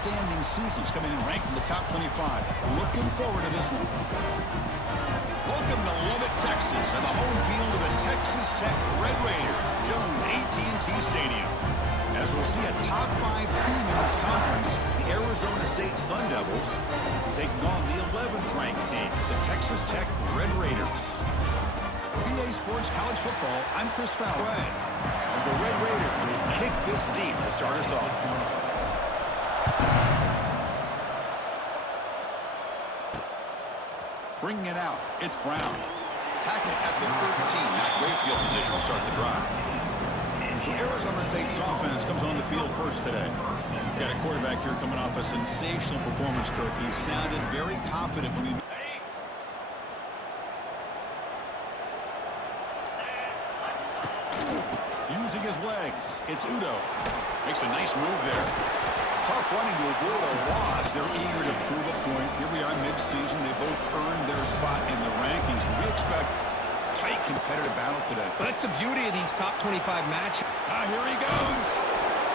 outstanding seasons, coming in ranked in the top 25. Looking forward to this one. Welcome to Lubbock, Texas, and the home field of the Texas Tech Red Raiders, Jones AT&T Stadium. As we'll see a top 5 team in this conference, the Arizona State Sun Devils taking on the 11th ranked team, the Texas Tech Red Raiders. For EA Sports College Football, I'm Chris Fowler. And the Red Raiders will kick this deep to start us off. Bringing it out, it's Brown. Tackle at the 13, not great field position to start the drive. So Arizona State's offense comes on the field first today. We've got a quarterback here coming off a sensational performance, Kirk. He sounded very confident when he... Using his legs, it's Udo. Makes a nice move there. Tough running to avoid a loss. They're eager to prove a point. Here we are mid-season. They both earned their spot in the rankings. We expect tight competitive battle today. But that's the beauty of these top 25 matches. Here he goes.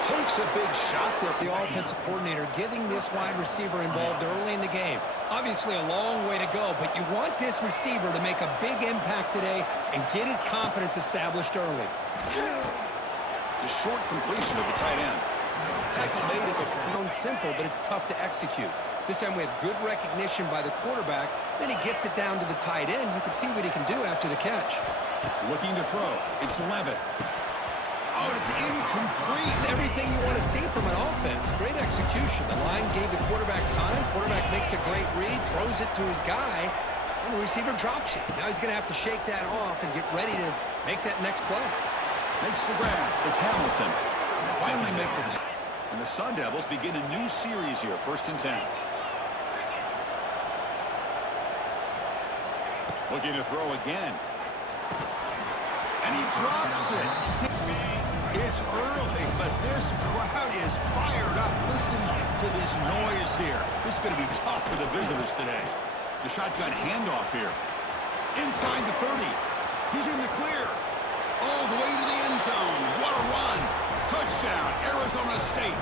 Takes a big shot there. The offensive coordinator getting this wide receiver involved early in the game. Obviously a long way to go, but you want this receiver to make a big impact today and get his confidence established early. The short completion of the tight end. Tackle made at the sounds simple, but it's tough to execute. This time we have good recognition by the quarterback. Then he gets it down to the tight end. You can see what he can do after the catch. Looking to throw. It's Levitt. Oh, it's incomplete. Everything you want to see from an offense. Great execution. The line gave the quarterback time. Quarterback makes a great read, throws it to his guy, and the receiver drops it. Now he's going to have to shake that off and get ready to make that next play. Makes the grab. It's Hamilton. Finally make the and the Sun Devils begin a new series here, 1st and 10. Looking to throw again. And he drops it. It's early, but this crowd is fired up. Listen to this noise here. This is going to be tough for the visitors today. The shotgun handoff here. Inside the 30. He's in the clear. All the way to the end zone. What a run. Touchdown, Arizona State.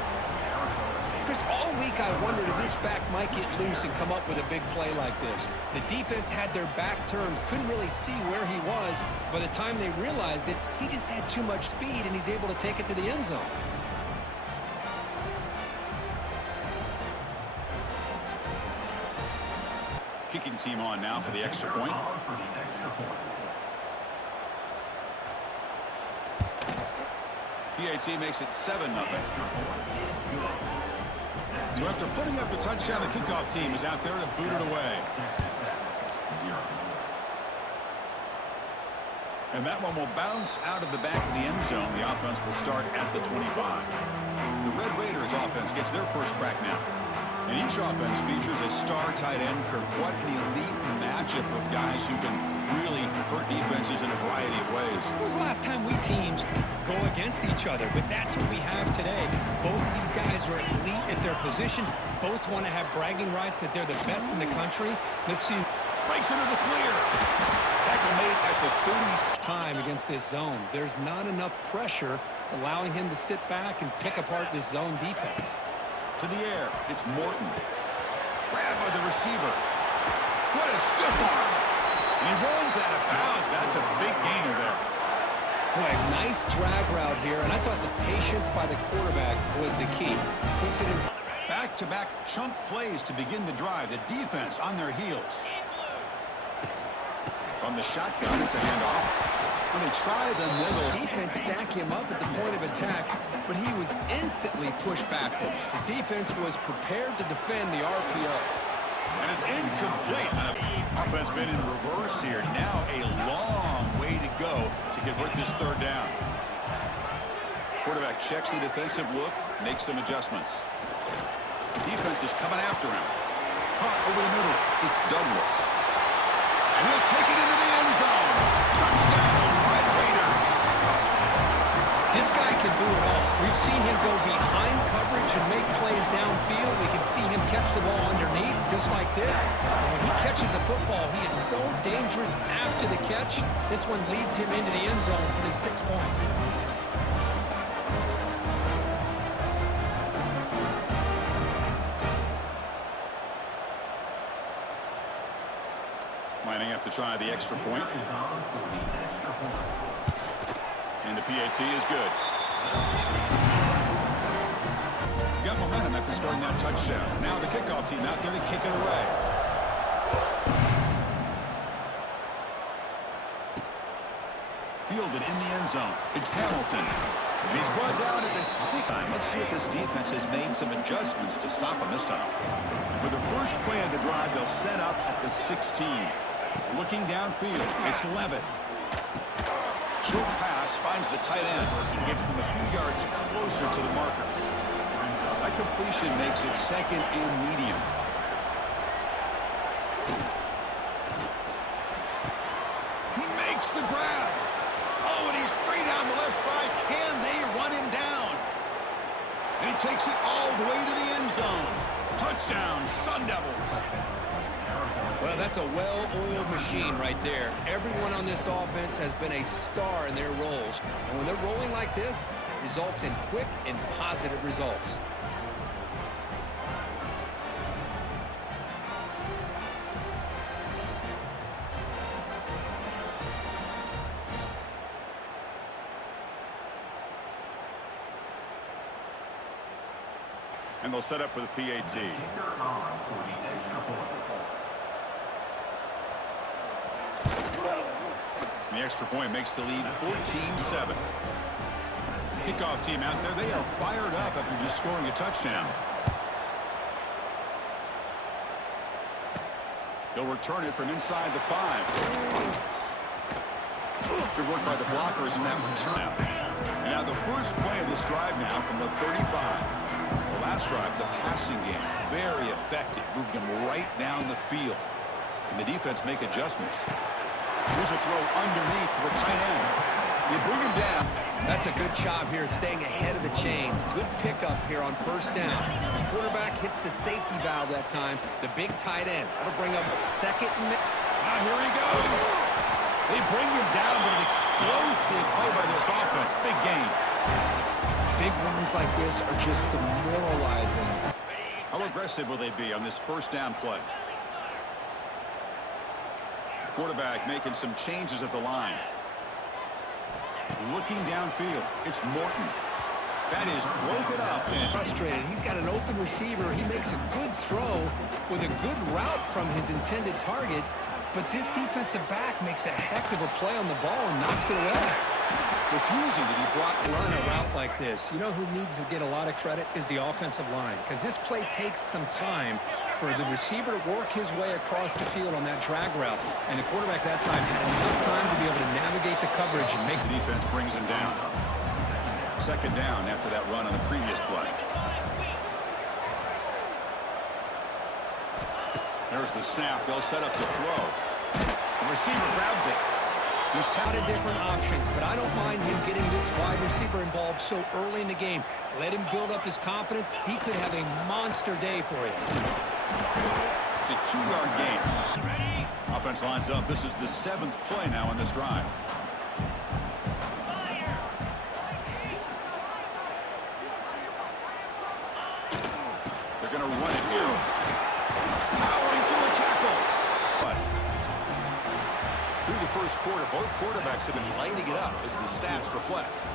Chris, all week I wondered if this back might get loose and come up with a big play like this. The defense had their back turned, couldn't really see where he was. By the time they realized it, he just had too much speed, and he's able to take it to the end zone. Kicking team on now for the extra point. PAT makes it 7-0. So after putting up a touchdown, the kickoff team is out there to boot it away. And that one will bounce out of the back of the end zone. The offense will start at the 25. The Red Raiders offense gets their first crack now. And each offense features a star tight end. Kirk, what an elite matchup of guys who can really hurt defenses in a variety of ways. When was the last time we teams go against each other? But that's what we have today. Both of these guys are elite at their position. Both want to have bragging rights that they're the best in the country. Let's see. Breaks into the clear. Tackle made at the 30. Time against this zone. There's not enough pressure. It's allowing him to sit back and pick apart this zone defense. To the air, it's Morton. Grabbed by the receiver. What a stiff arm. And he runs out of bounds. That's a big gainer there. Boy, nice drag route here, and I thought the patience by the quarterback was the key. Puts it in. Back-to-back chunk plays to begin the drive. The defense on their heels. From the shotgun, it's a handoff. When they try the middle. Defense stack him up at the point of attack, but he was instantly pushed backwards. The defense was prepared to defend the RPO. And it's incomplete. Offense been in reverse here. Now a long way to go to convert this 3rd down. Quarterback checks the defensive look, makes some adjustments. Defense is coming after him. Caught over the middle. It's Douglas. And he'll take it into the end zone. Touchdown, Red Raiders. This guy can do it all. We've seen him go behind coverage and make plays downfield. We can see him catch the ball underneath just like this. And when he catches a football, he is so dangerous after the catch. This one leads him into the end zone for the 6 points. Lining up to try the extra point. And the PAT is good. Got momentum after scoring that touchdown. Now the kickoff team out there to kick it away. Fielded in the end zone. It's Hamilton. And he's brought down at the 6. Let's see if this defense has made some adjustments to stop him this time. For the first play of the drive, they'll set up at the 16. Looking downfield, it's Levitt. Short pass finds the tight end. He gets them a few yards closer to the marker. That completion makes it second and medium. He makes the grab. Oh, and he's free down the left side. Can they run him down? And he takes it all the way to the end zone. Touchdown, Sun Devils. Well, that's a well-oiled machine right there. Everyone on this offense has been a star in their roles. And when they're rolling like this, it results in quick and positive results. And they'll set up for the PAT. The extra point makes the lead 14-7. Kickoff team out there, they are fired up after just scoring a touchdown. They'll return it from inside the 5. Good work by the blockers in that return. And now the first play of this drive now from the 35. The last drive, the passing game, very effective. Moved them right down the field. Can the defense make adjustments? Here's a throw underneath to the tight end. You bring him down. That's a good job here, staying ahead of the chains. Good pickup here on first down. The quarterback hits the safety valve that time. The big tight end. That'll bring up a second. Here he goes. They bring him down, but an explosive play by this offense. Big game. Big runs like this are just demoralizing. How aggressive will they be on this first down play? Quarterback making some changes at the line. Looking downfield, it's Morton. That is broken up. And frustrated. He's got an open receiver. He makes a good throw with a good route from his intended target, but this defensive back makes a heck of a play on the ball and knocks it away. Refusing to be brought run a route like this. You know who needs to get a lot of credit is the offensive line, because this play takes some time for the receiver to work his way across the field on that drag route, and the quarterback that time had enough time to be able to navigate the coverage and make the defense brings him down. Second down after that run on the previous play. There's the snap. They'll set up the throw. The receiver grabs it. He's touted different options, but I don't mind him getting this wide receiver involved so early in the game. Let him build up his confidence. He could have a monster day for you. It's a 2-yard gain. Offense lines up. This is the 7th play now on this drive. They're going to run it here. Powering through a tackle. But through the first quarter, both quarterbacks have been lighting it up as the stats reflect.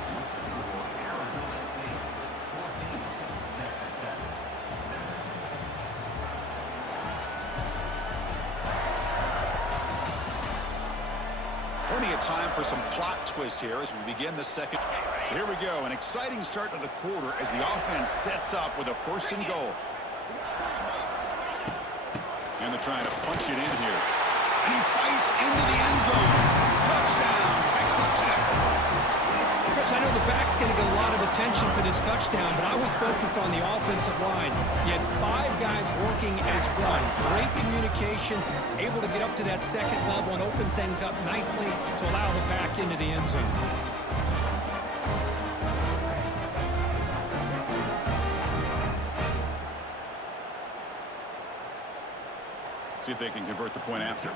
Plenty of time for some plot twists here as we begin the second. So here we go, an exciting start to the quarter as the offense sets up with a 1st and goal. And they're trying to punch it in here. And he fights into the end zone. Touchdown, Texas Tech. Chris, I know the back's going to get a lot of attention for this touchdown, but I was focused on the offensive line. You had 5 guys working as one. Great communication, able to get up to that second level and open things up nicely to allow the back into the end zone. See if they can convert the point after.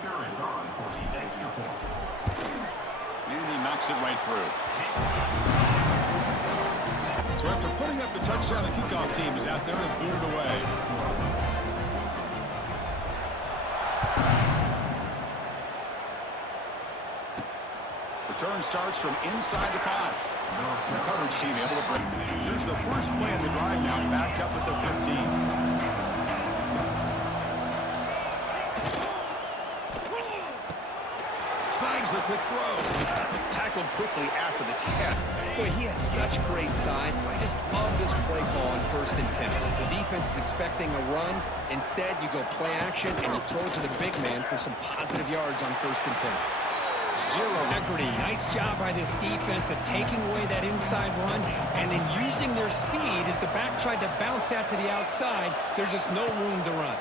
And he knocks it right through. So after putting up the touchdown, the kickoff team is out there and blew it away. Return starts from inside the 5. The coverage team able to bring. Here's the first play of the drive now, backed up at the 15. Snags the quick throw. Tackled quickly after the catch. Boy, he has such great size. I just love this play call on 1st and 10. The defense is expecting a run. Instead, you go play action and you throw it to the big man for some positive yards on 1st and 10. Zero integrity. Nice job by this defense of taking away that inside run and then using their speed as the back tried to bounce that to the outside. There's just no room to run.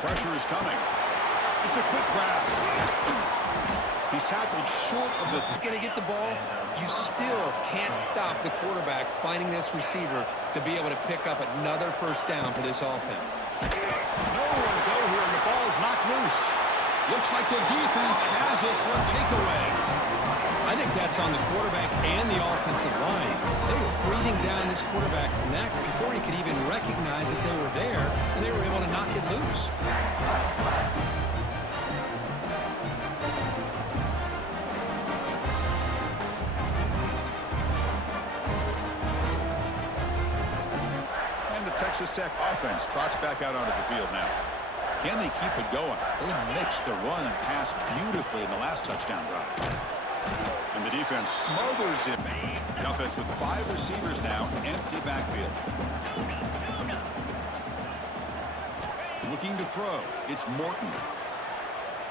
Pressure is coming. It's a quick grab. He's tackled short of the... He's going to get the ball. You still can't stop the quarterback finding this receiver to be able to pick up another 1st down for this offense. Nowhere to go here, and the ball is knocked loose. Looks like the defense has it for a takeaway. I think that's on the quarterback and the offensive line. They were breathing down this quarterback's neck before he could even recognize that they were there, and they were able to knock it loose. And the Texas Tech offense trots back out onto the field now. Can they keep it going? They mixed the run and pass beautifully in the last touchdown drive. And the defense smothers it. The offense with 5 receivers now, empty backfield. Looking to throw. It's Morton.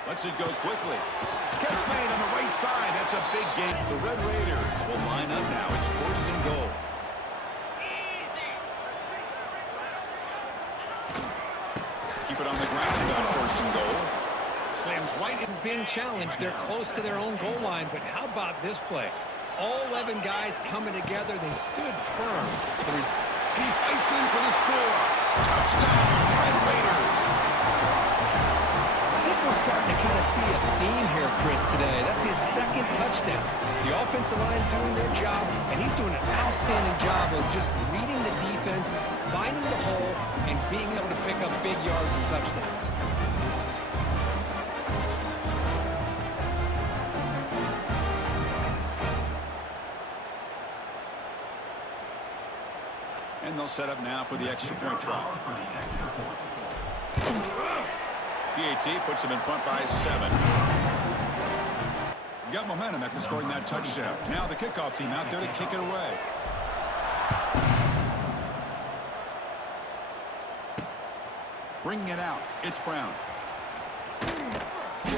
Lets it go quickly. Catch made on the right side. That's a big gain. The Red Raiders will line up now. It's 1st and goal. Keep it on the ground on 1st and goal. Slams right. This is being challenged. They're close to their own goal line, but how about this play? All 11 guys coming together. They stood firm. He fights in for the score. Touchdown, Red Raiders. I think we're starting to kind of see a theme here, Chris, today. That's his 2nd touchdown. The offensive line doing their job, and he's doing an outstanding job of just reading the defense, finding the hole, and being able to pick up big yards and touchdowns. And they'll set up now for the extra point try. PAT puts them in front by 7. Got momentum after scoring that touchdown. Now the kickoff team out there to kick it away. Bringing it out. It's Brown.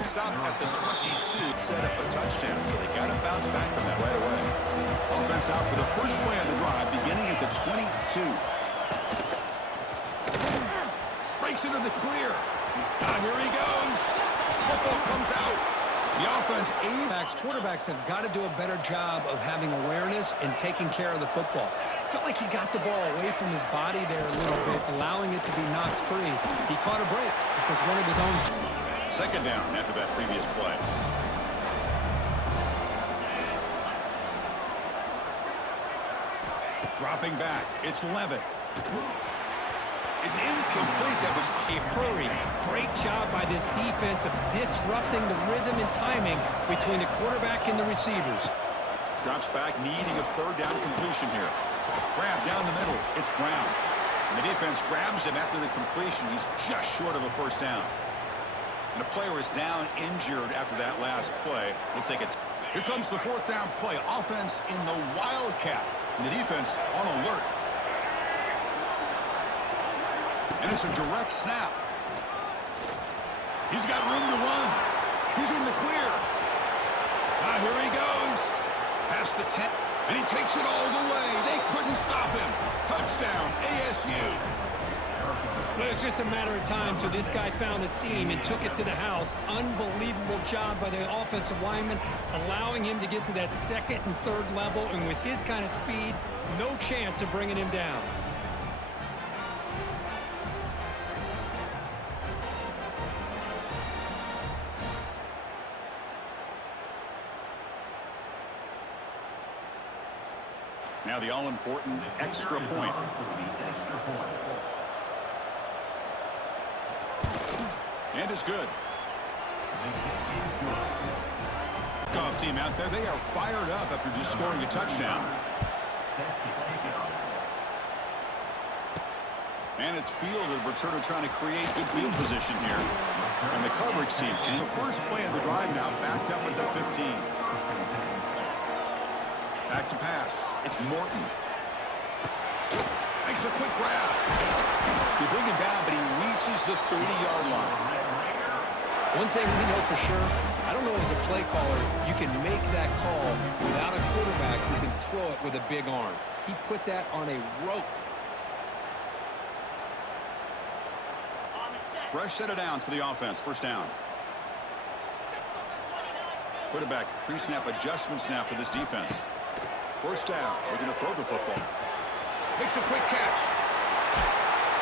Stop at the 22. Set up a touchdown, so they got to bounce back from that right away. Offense out for the first play of the drive, beginning at the 22. Breaks into the clear. Here he goes. Football comes out. The offense Quarterbacks have got to do a better job of having awareness and taking care of the football. Felt like he got the ball away from his body there a little bit, allowing it to be knocked free. He caught a break because one of his own. 2nd down after that previous play. Dropping back. It's Levitt. It's incomplete. That was a hurry. Great job by this defense of disrupting the rhythm and timing between the quarterback and the receivers. Drops back, needing a 3rd down completion here. Grab down the middle. It's Brown. And the defense grabs him after the completion. He's just short of a 1st down. And a player is down injured after that last play. Looks like it's... Here comes the 4th down play. Offense in the Wildcat. And the defense on alert. And it's a direct snap. He's got room to run. He's in the clear. Here he goes. Past the 10. And he takes it all the way. They couldn't stop him. Touchdown, ASU. But it's just a matter of time till this guy found a seam and took it to the house. Unbelievable job by the offensive lineman, allowing him to get to that 2nd and 3rd level. And with his kind of speed, no chance of bringing him down. Now the all-important extra point. And it's good. kickoff team out there. They are fired up after just scoring a touchdown. And it's fielded. Returner trying to create good field position here. And the coverage team in the first play of the drive now backed up at the 15. Back to pass. It's Morton. Makes a quick grab. They bring him down, but he reaches the 30-yard line. One thing we know for sure, I don't know as a play caller, you can make that call without a quarterback who can throw it with a big arm. He put that on a rope. Fresh set of downs for the offense. First down. Quarterback pre-snap adjustments now for this defense. First down. We're going to throw the football. Makes a quick catch.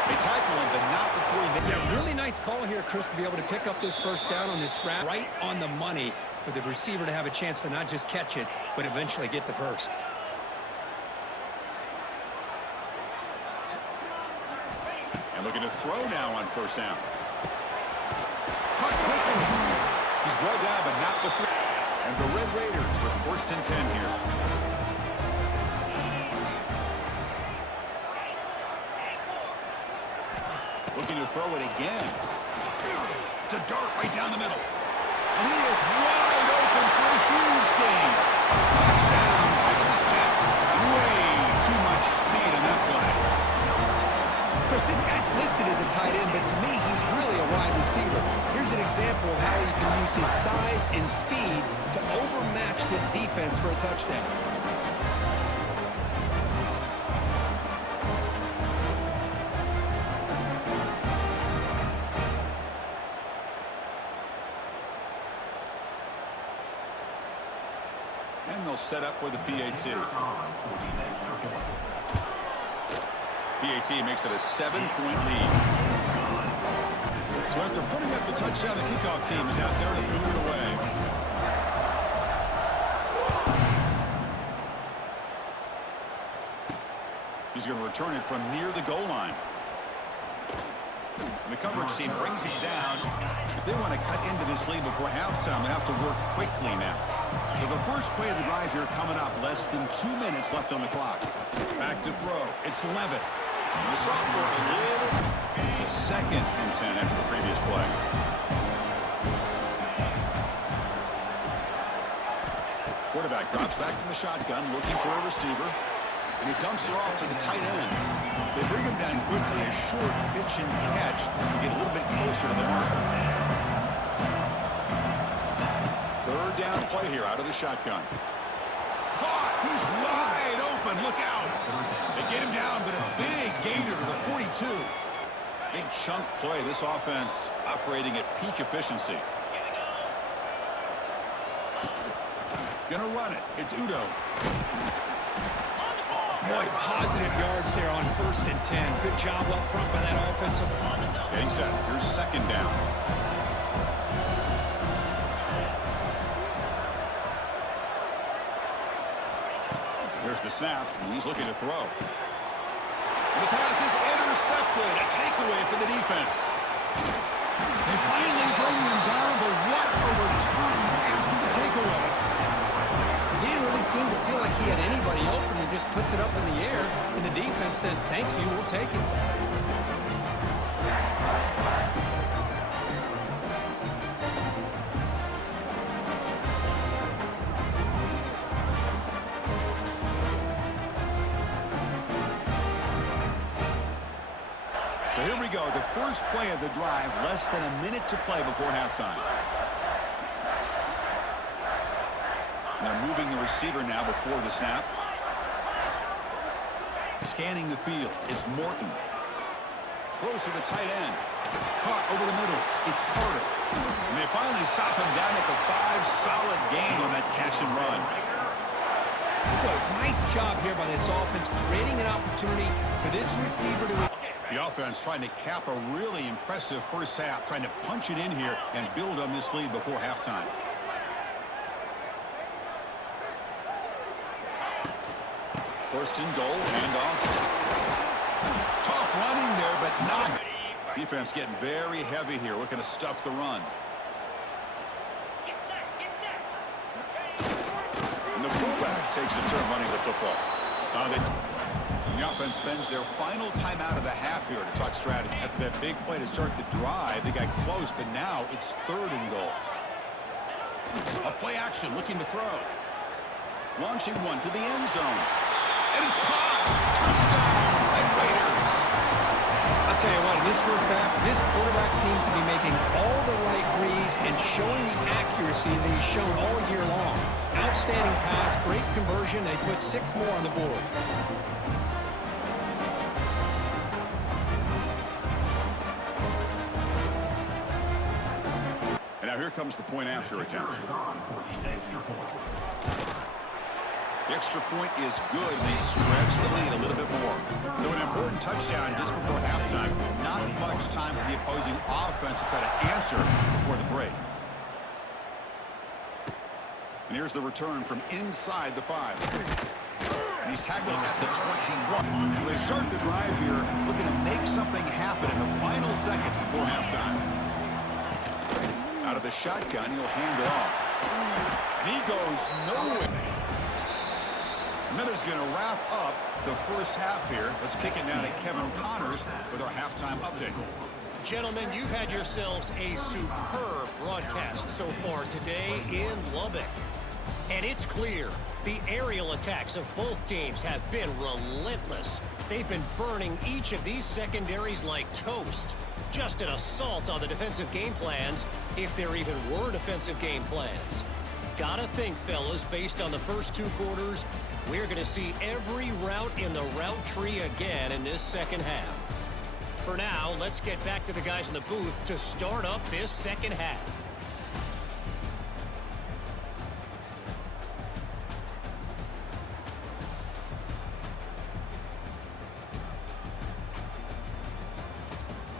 They tackle him, but not before he makes it. Yeah, really nice call here, Chris, to be able to pick up this first down on this trap. Right on the money for the receiver to have a chance to not just catch it, but eventually get the first. And looking to throw now on first down. Caught quickly. He's brought down, but not before. And the Red Raiders with first and 10 here. Looking to throw it again. To dart right down the middle. And he is wide open for a huge gain. Touchdown, Texas Tech. Way too much speed in that play. Chris, this guy's listed as a tight end, but to me, he's really a wide receiver. Here's an example of how he can use his size and speed to overmatch this defense for a touchdown. And they'll set up with a PAT. PAT makes it a 7-point lead. So after putting up the touchdown, the kickoff team is out there to move it away. He's going to return it from near the goal line. And the coverage team brings it down. If they want to cut into this lead before halftime, they have to work quickly now. So the first play of the drive here coming up. Less than 2 minutes left on the clock. Back to throw. It's Levitt. And the sophomore a little to second and 10 after the previous play. Quarterback drops back from the shotgun, looking for a receiver. And he dumps it off to the tight end. They bring him down quickly, a short pitch and catch to get a little bit closer to the marker. Third down play here out of the shotgun. Caught! He's wide open. Look out! They get him down, but a big gainer to the 42. Big chunk play. This offense operating at peak efficiency. Gonna run it. It's Udo. Boy, positive yards there on first and 10. Good job up front by that offensive line. Getting set. Here's second down. Here's the snap, and he's looking to throw. And the pass is intercepted. A takeaway for the defense. They finally bring him down, but what a return after the takeaway. He didn't really seem to feel like he had anybody open. He just puts it up in the air, and the defense says, thank you, we'll take it. So here we go, the first play of the drive, less than a minute to play before halftime. They're moving the receiver now before the snap. Scanning the field, it's Morton. Throws to the tight end. Caught over the middle, it's Carter. And they finally stop him down at the 5. Solid gain on that catch and run. Boy, nice job here by this offense, creating an opportunity for this receiver to... The offense trying to cap a really impressive first half, trying to punch it in here and build on this lead before halftime. First and goal, handoff. Tough running there, but not. Defense getting very heavy here, looking to stuff the run. quarterback takes a turn running the football. The offense spends their final timeout of the half here to talk strategy. After that big play to start the drive, they got close, but now it's 3rd and goal. A play action looking to throw. Launching one to the end zone. And it's caught. Touchdown, Red Raiders. I'll tell you what, in this first half, this quarterback seems to be making all the right reads and showing the accuracy that he's shown all year long. Outstanding pass, great conversion. They put 6 more on the board. And now here comes the point after attempt. The extra point is good. They stretch the lead a little bit more. So an important touchdown just before halftime. Not much time for the opposing offense to try to answer before the break. And here's the return from inside the 5. And he's tackled at the 21. So they start the drive here looking to make something happen in the final seconds before halftime. Out of the shotgun, he'll hand it off. And he goes nowhere. Miller's going to wrap up the first half here. Let's kick it down to Kevin Connors with our halftime update. Gentlemen, you've had yourselves a superb broadcast so far today in Lubbock. And it's clear the aerial attacks of both teams have been relentless. They've been burning each of these secondaries like toast. Just an assault on the defensive game plans, if there even were defensive game plans. Gotta think, fellas, based on the first 2 quarters, we're going to see every route in the route tree again in this second half. For now, let's get back to the guys in the booth to start up this second half.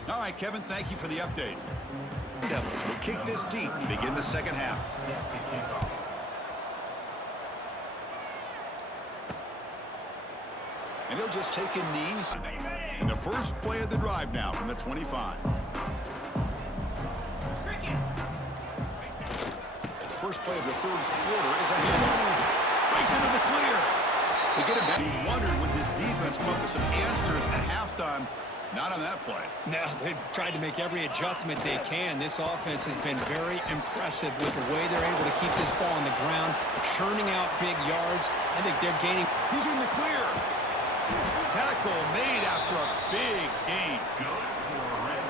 All right, Kevin, thank you for the update. Devils will kick this deep to begin the second half. And he'll just take a knee in the first play of the drive now from the 25. First play of the 3rd quarter is a handoff. Breaks into the clear. They get it back. He wondered, would this defense come up with some answers at halftime? Not on that play. No, they've tried to make every adjustment they can. This offense has been very impressive with the way they're able to keep this ball on the ground, churning out big yards. I think they're gaining. He's in the clear. Tackle made after a big gain.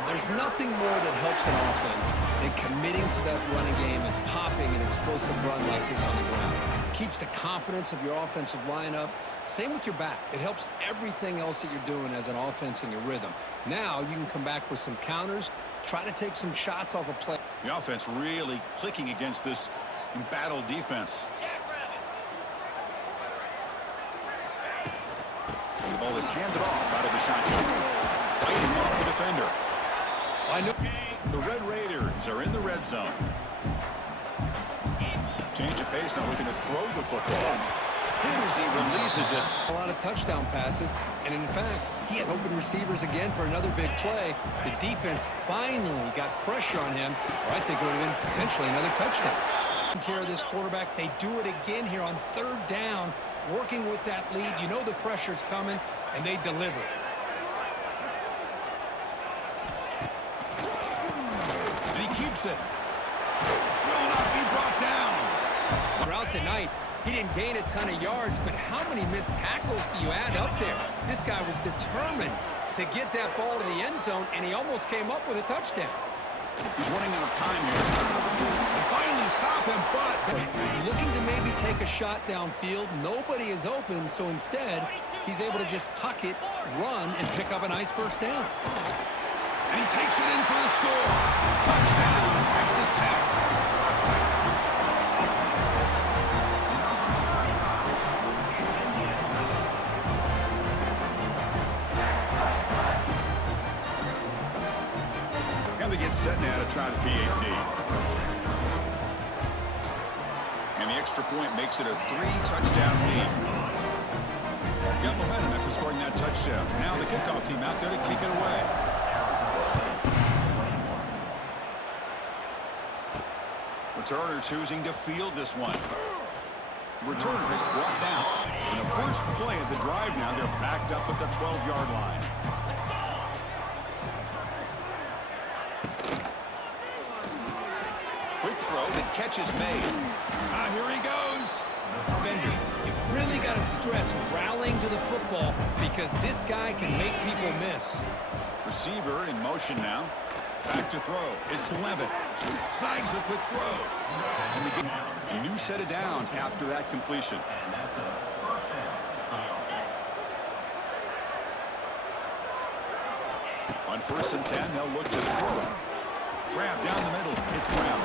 There's nothing more that helps an offense than committing to that running game and popping an explosive run like this on the ground. Keeps the confidence of your offensive lineup. Same with your back. It helps everything else that you're doing as an offense in your rhythm. Now you can come back with some counters, try to take some shots off a play. The offense really clicking against this embattled defense. The ball is handed off out of the shotgun. Fighting off the defender. I know. The Red Raiders are in the red zone. Change of pace, now looking to throw the football. Hit as he releases it. A lot of touchdown passes, and in fact, he had open receivers again for another big play. The defense finally got pressure on him, or I think it would have been potentially another touchdown. Taking care of this quarterback, they do it again here on 3rd down, working with that lead. You know the pressure's coming, and they deliver. And he keeps it. Will not be brought down. Throughout the night, he didn't gain a ton of yards, but how many missed tackles do you add up there? This guy was determined to get that ball to the end zone, and he almost came up with a touchdown. He's running out of time here. They finally stop him, but looking to maybe take a shot downfield. Nobody is open, so instead, he's able to just tuck it, run, and pick up a nice first down. And he takes it in for the score. Touchdown, Texas Tech. And they get set now to try the PAT. And the extra point makes it a 3-touchdown lead. Got momentum after scoring that touchdown. Now the kickoff team out there to kick it away. Returner choosing to field this one. Returner is brought down. In the first play of the drive now, they're backed up at the 12-yard line. Quick throw, the catch is made. Here he goes. Bender, you really got to stress rallying to the football because this guy can make people miss. Receiver in motion now. Back to throw. It's Levitt. Snags the quick throw. And a new set of downs after that completion. On 1st and 10, they'll look to throw it. Grab down the middle. It's Brown.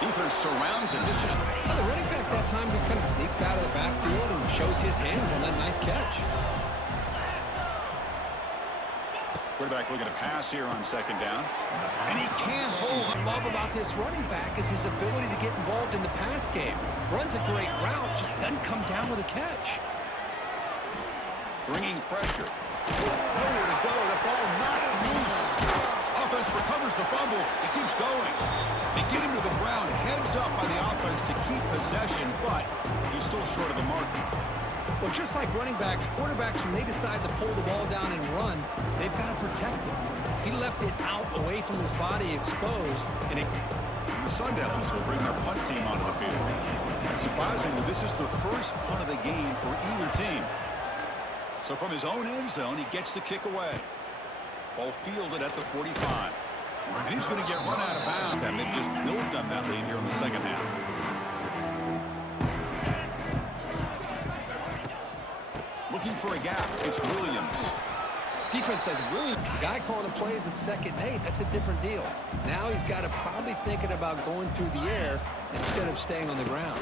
Defense surrounds him. Well, the running back that time just kind of sneaks out of the backfield and shows his hands on that nice catch. Quarterback looking to pass here on 2nd down. And he can't hold What I love about this running back is his ability to get involved in the pass game. Runs a great route, just doesn't come down with a catch. Bringing pressure. Nowhere to go. The ball not loose. Offense recovers the fumble. It keeps going. They get him to the ground. Heads up by the offense to keep possession, but he's still short of the mark. Well, just like running backs, quarterbacks, when they decide to pull the ball down and run, they've got to protect it. He left it out away from his body exposed. And the Sun Devils will bring their punt team onto the field. And surprisingly, this is the first punt of the game for either team. So from his own end zone, he gets the kick away. Ball fielded at the 45. And he's going to get run out of bounds. And they've just built on that lead here in the second half. Looking for a gap. It's Williams. defense says, Williams, the guy calling the plays at 2nd and 8, that's a different deal. Now he's got to probably thinking about going through the air instead of staying on the ground.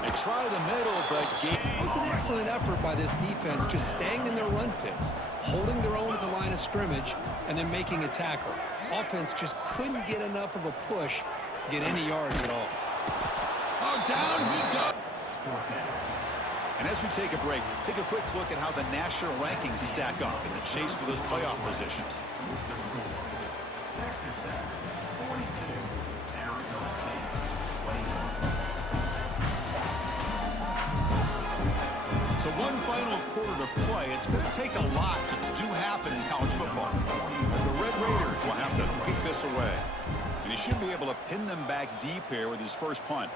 They try the middle, but it was an excellent effort by this defense, just staying in their run fits, holding their own at the line of scrimmage, and then making a tackle. Offense just couldn't get enough of a push to get any yards at all. Oh, down he goes. And as we take a break, take a quick look at how the national rankings stack up in the chase for those playoff positions. So one final quarter to play. It's going to take a lot to do happen in college football. But the Red Raiders will have to kick this away. And he should be able to pin them back deep here with his first punt.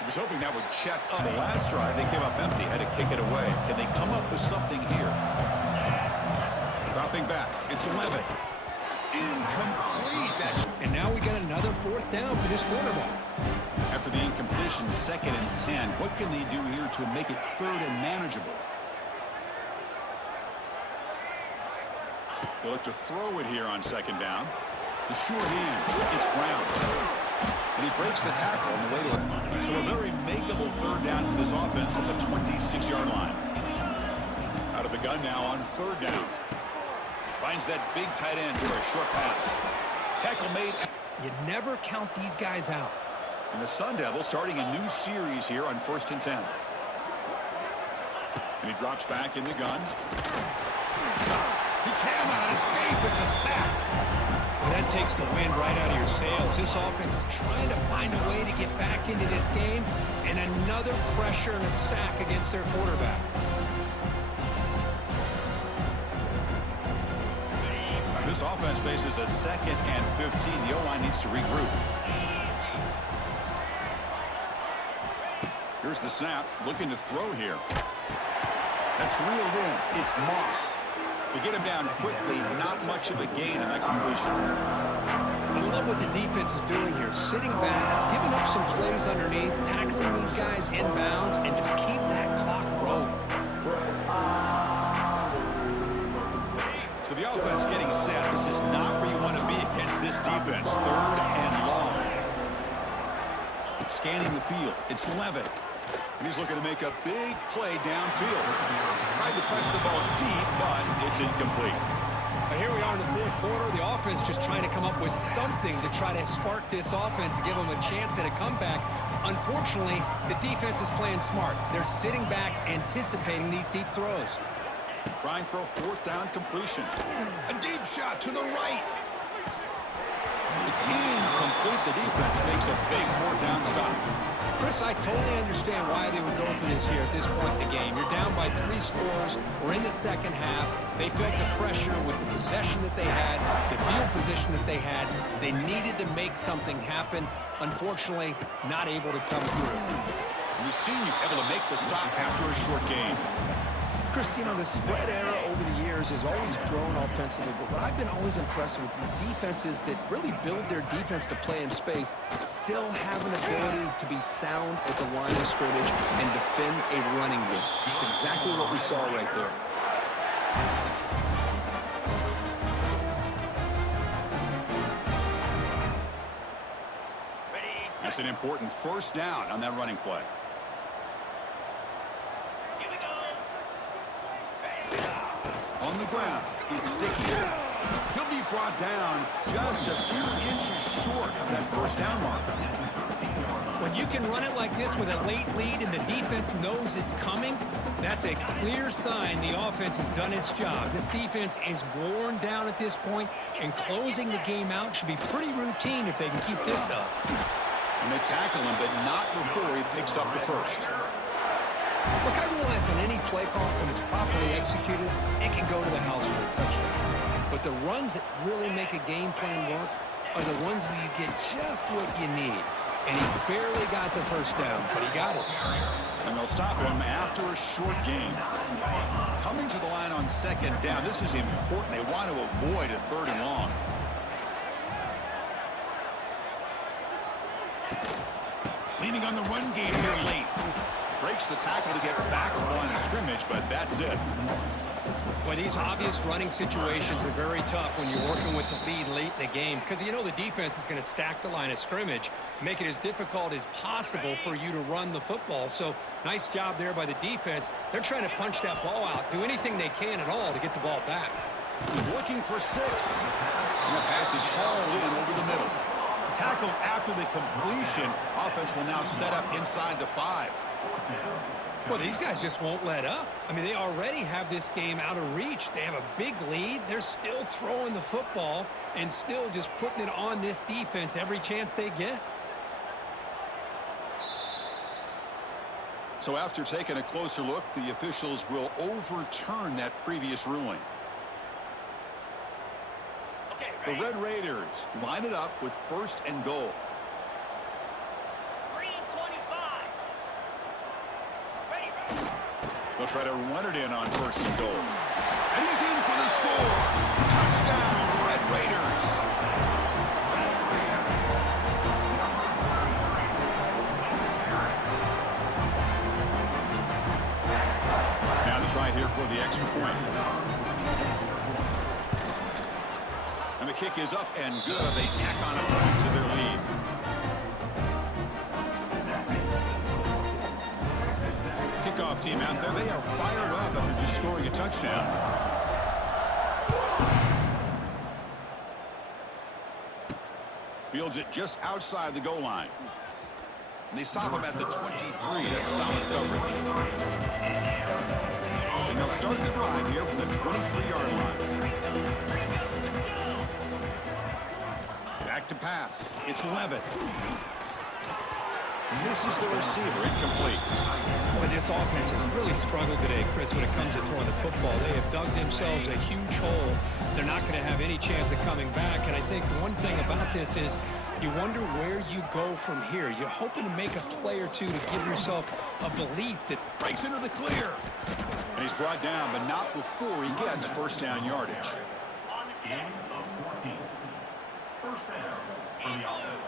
He was hoping that would check up. The last drive, they came up empty, had to kick it away. Can they come up with something here? Dropping back. It's Levitt. Incomplete. And now we got another 4th down for this quarterback. After the incompletion, 2nd and 10. What can they do here to make it 3rd and manageable? They look to throw it here on 2nd down. The short hands. It's Brown. And he breaks the tackle on the way to it. So a very makeable 3rd down for this offense from the 26-yard line. Out of the gun now on 3rd down. Finds that big tight end for a short pass. Tackle made. You never count these guys out. And the Sun Devils starting a new series here on 1st and 10. And he drops back in the gun. He cannot escape. It's a sack. Well, that takes the wind right out of your sails. This offense is trying to find a way to get back into this game, and another pressure and a sack against their quarterback. This offense faces a 2nd and 15. The O-line needs to regroup. Here's the snap, looking to throw here. That's reeled in. It's Moss. To get him down quickly, not much of a gain on that completion. I love what the defense is doing here. Sitting back, giving up some plays underneath, tackling these guys inbounds, and just keep that clock rolling. So the offense getting set. This is not where you want to be against this defense. 3rd and long. Scanning the field. It's Levitt. And he's looking to make a big play downfield. Tried to press the ball deep, but it's incomplete. But here we are in the 4th quarter. The offense just trying to come up with something to try to spark this offense to give them a chance at a comeback. Unfortunately, the defense is playing smart. They're sitting back, anticipating these deep throws. Trying for a 4th down completion. A deep shot to the right. It's incomplete. incomplete. The defense makes a big fourth down stop. Chris, I totally understand why they would go for this here at this point in the game. You're down by 3 scores. We're in the second half. They felt the pressure with the possession that they had, the field position that they had. They needed to make something happen. Unfortunately, not able to come through. The senior able to make the stop after a short game. Chris, you know, the spread era over the years has always grown offensively, but what I've been always impressed with defenses that really build their defense to play in space still have an ability to be sound at the line of scrimmage and defend a running game. It's exactly what we saw right there. That's an important first down on that running play. On the ground, it's Dickey. He'll be brought down just a few inches short of that first down marker. When you can run it like this with a late lead and the defense knows it's coming, that's a clear sign the offense has done its job. This defense is worn down at this point, and closing the game out should be pretty routine if they can keep this up. And they tackle him, but not before he picks up the first. Look, I realize on any play call, when it's properly executed, it can go to the house for a touchdown. But the runs that really make a game plan work are the ones where you get just what you need. And he barely got the first down, but he got it. And they'll stop him after a short gain. Coming to the line on second down, this is important. They want to avoid a third and long. Leaning on the run game here late. Breaks the tackle to get back to the line of scrimmage, but that's it. Boy, these obvious running situations are very tough when you're working with the lead late in the game, because you know the defense is going to stack the line of scrimmage, make it as difficult as possible for you to run the football. So nice job there by the defense. They're trying to punch that ball out, do anything they can at all to get the ball back. Looking for 6. And the pass is hauled in over the middle. Tackle after the completion. Offense will now set up inside the 5. Well, these guys just won't let up. I mean, they already have this game out of reach. They have a big lead. They're still throwing the football and still just putting it on this defense every chance they get. So after taking a closer look, the officials will overturn that previous ruling. The Red Raiders line it up with first and goal. They'll try to run it in on first and goal. And he's in for the score. Touchdown, Red Raiders. Now the try here for the extra point. And the kick is up and good. They tack on a point to their lead. Kickoff team out there. They are fired up after just scoring a touchdown. Fields it just outside the goal line. And they stop him at the 23. That's solid coverage. And they'll start the drive here from the 23-yard line. Back to pass. It's Levitt. Misses the receiver, incomplete. Boy, this offense has really struggled today, Chris, when it comes to throwing the football. They have dug themselves a huge hole. They're not going to have any chance of coming back. And I think one thing about this is you wonder where you go from here. You're hoping to make a play or two to give yourself a belief that Breaks into the clear. And he's brought down, but not before he gets first down yardage. First down for the offense.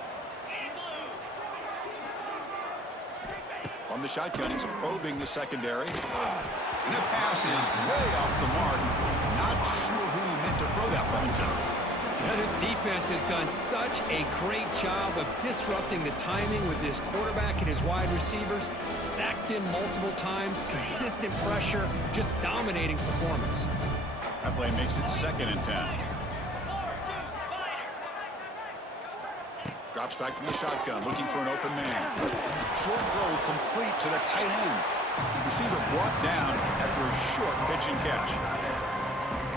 From the shotgun, he's probing the secondary. And the pass is way off the mark. Not sure who he meant to throw that ball to. Yeah, this defense has done such a great job of disrupting the timing with his quarterback and his wide receivers. Sacked him multiple times, consistent pressure, just dominating performance. That play makes it 2nd and 10. Drops back from the shotgun, looking for an open man. Short throw complete to the tight end. Receiver brought down after a short pitch and catch.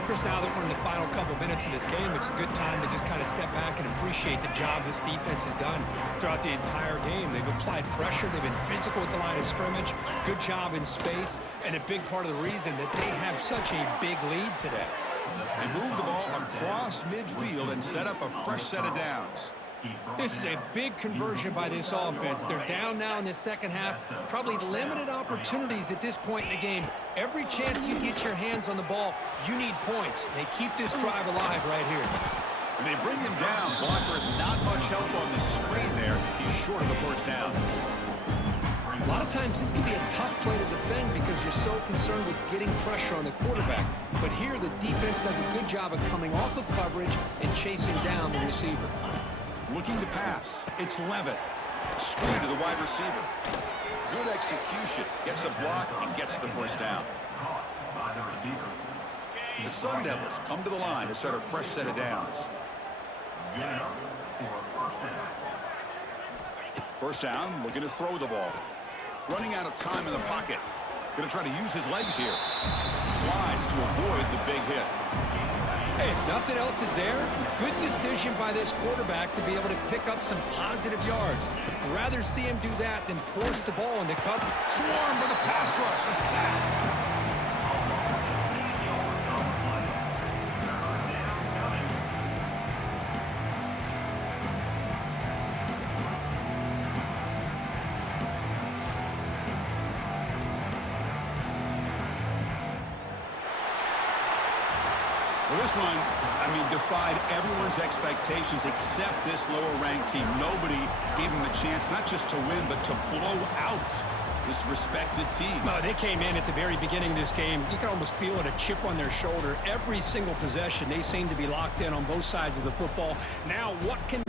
Chris, now that we're in the final couple minutes of this game, it's a good time to just kind of step back and appreciate the job this defense has done throughout the entire game. They've applied pressure. They've been physical at the line of scrimmage. Good job in space, and a big part of the reason that they have such a big lead today. They move the ball across midfield and set up a fresh set of downs. This is a big conversion by this offense. They're down now in the second half. Probably limited opportunities at this point in the game. Every chance you get your hands on the ball, you need points. They keep this drive alive right here. And they bring him down. Blocker has not much help on the screen there. He's short of the first down. A lot of times this can be a tough play to defend because you're so concerned with getting pressure on the quarterback. But here the defense does a good job of coming off of coverage and chasing down the receiver. Looking to pass. It's Levitt. Screen to the wide receiver. Good execution. Gets a block and gets the first down. The Sun Devils come to the line to start a fresh set of downs. First down, looking to throw the ball. Running out of time in the pocket. Going to try to use his legs here. Slides to avoid the big hit. Hey, if nothing else is there, good decision by this quarterback to be able to pick up some positive yards. Rather see him do that than force the ball into cover. Swarm with a pass rush. A sack. Well, this one, defied everyone's expectations except this lower-ranked team. Nobody gave them a chance not just to win, but to blow out this respected team. No, they came in at the very beginning of this game. You can almost feel it, a chip on their shoulder. Every single possession, they seem to be locked in on both sides of the football. Now, what can...